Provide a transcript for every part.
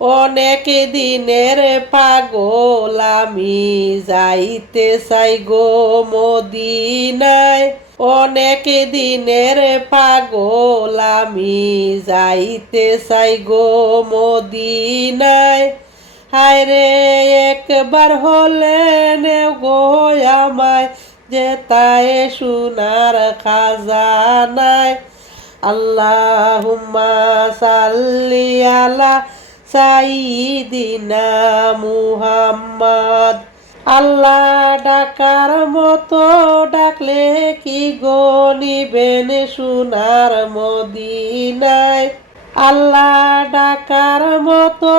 অনেক দিনের পাগল আমি যাইতে চাই গো মদিনায়। অনেক দিনের পাগল আমি যাইতে চাই গো মদিনায়। হায়রে একবার হলে নেও গো আমায়, যেতায় সোনার খাজানায়। আল্লাহুম্মা সাল্লি আলা সাইয়্যিদিনা মুহাম্মদ। আল্লাহ ডাকার মতো ডাকলে কি গো নিবেন সোনার মদিনায়। আল্লাহ ডাকার মতো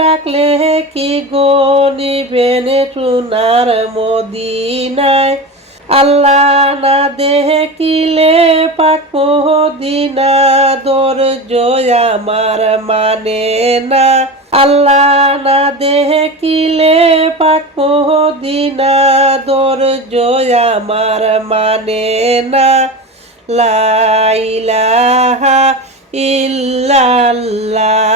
ডাকলে কি গো নিবেন সোনার মদিনায়। আল্লাহ না দেখিলে পাক মদিনা, ধৈর্য আমার মানে না। আল্লাহ না দেখিলে পাক মদিনা, ধৈর্য আমার মানে না। লা ইলাহা ইল্লাল্লাহ।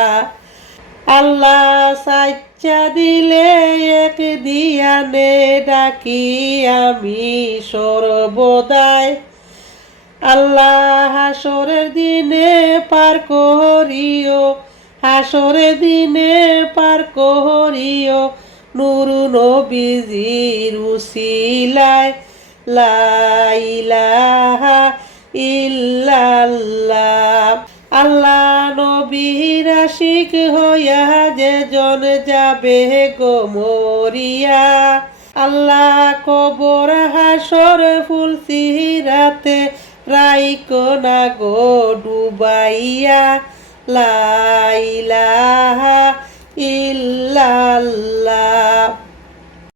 আল্লাহ সাচ্চা দিলে এক দিয়ানে ডাকি আমি সর্বদাই। আল্লাহ হাসরের দিনে পার করিও, হাসরের দিনে পার করিও নূর নবীজির উসিলায়। লা ইলাহা ইল্লাল্লাহ। আল্লাহ নবীর আশিক হইয়া যে জন যাবে গো মরিয়া, আল্লাহ কবর হাসর ফুল সিরাতে রাইকো না গো ডুবাইয়া। লা ইলাহা ইল্লাল্লাহ।